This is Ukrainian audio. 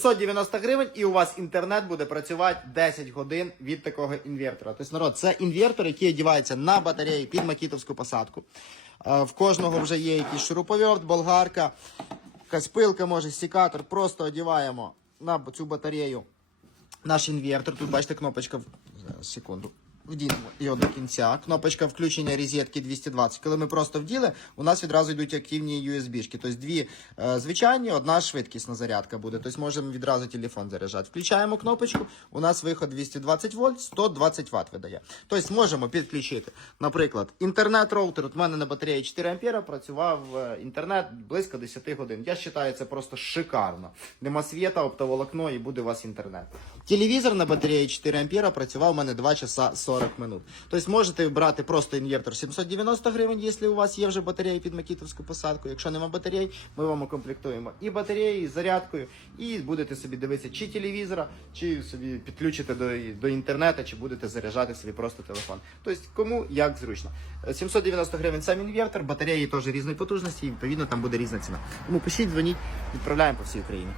190 гривень, і у вас інтернет буде працювати 10 годин від такого інвертора. Тобто, народ, це інвертор, який одівається на батареї під макітовську посадку. Е, В кожного вже є якийсь шуруповерт, болгарка, якась пилка, може, стікатор. Просто одіваємо на цю батарею наш інвертор. Тут бачите кнопочка. Секунду. Вдінемо його до кінця. Кнопочка включення розетки 220. Коли ми просто вділи, у нас відразу йдуть активні USB-шки. Тобто дві е, звичайні, одна швидкісна зарядка буде. Тобто можемо відразу телефон заряджати. Включаємо кнопочку, у нас виход 220 вольт, 120 Вт видає. Тобто можемо підключити, наприклад, інтернет-роутер. От у мене на батареї 4 ампера працював е, інтернет близько 10 годин. Я вважаю, це просто шикарно. Нема світа, оптоволокно і буде у вас інтернет. Телевізор на батареї 4 ампера працював у мене 2 часа 40 минут. Тобто можете брати просто інвертор 790 гривень, якщо у вас є вже батареї під макітовську посадку. Якщо нема батарей, ми вам укомплектуємо і батареї, і зарядкою, і будете собі дивитися чи телевізора, чи собі підключите до, до інтернету, чи будете заряджати собі просто телефон. Тобто кому як зручно. Е, 790 гривень сам інвертор, батареї теж різної потужності, і відповідно там буде різна ціна. Тому пишіть, дзвоніть, відправляємо по всій Україні.